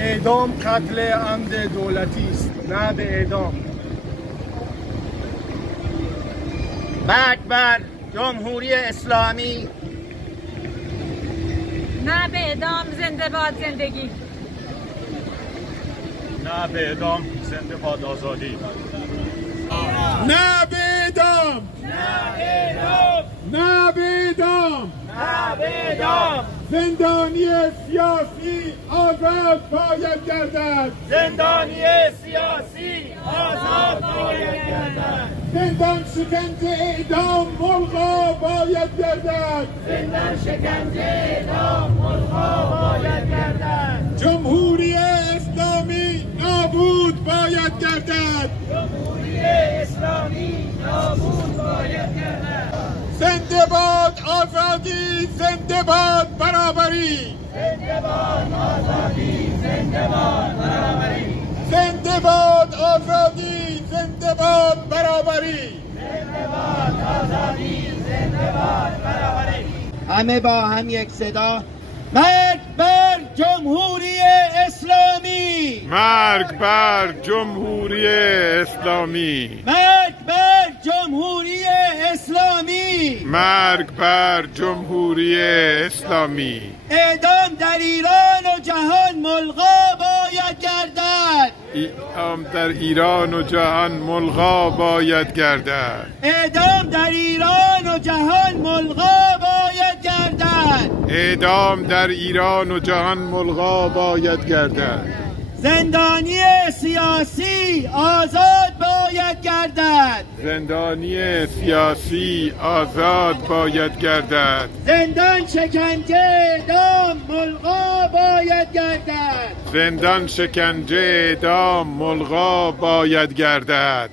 اعدام قتل عمد دولتی است، نه به اعدام. مرگ بر جمهوری اسلامی. نه به اعدام، زنده باد زندگی. نه به اعدام، زنده باد آزادی. نه به اعدام، نه به اعدام، نه به اعدام، نه به اعدام. زندانی سیاسی آزاد باید گردد. زندانی سیاسی آزاد باید گردد. زندان شکنجه اعدام ملغا باید گردد. زندان شکنجه اعدام ملغا باید گردد. جمهوری اسلامی نابود باید گردد. جمهوری اسلامی نابود باید گردد. زنده باد آزادی، زنده باد برابری. زنده باد آزادی، زنده باد برابری. زنده باد آزادی، زنده باد برابری. زنده باد آزادی، زنده باد برابری. همه با هم یک صدا: مرگ بر جمهوری اسلامی! مرگ بر جمهوری اسلامی! مرگ بر جمهوری اسلامی! مرگ بر جمهوری اسلامی! اعدام در ایران و جهان ملغا باید گردد. اعدام در ایران و جهان ملغا باید گردد. اعدام در ایران و جهان ملغا باید گردد. اعدام در ایران و جهان ملغا باید گردد. زندانی سیاسی آزاد باید گردد. زندانی سیاسی آزاد باید گردد. زندان شکنجه اعدام ملغا باید گردد. زندان شکنجه اعدام ملغا باید گردد.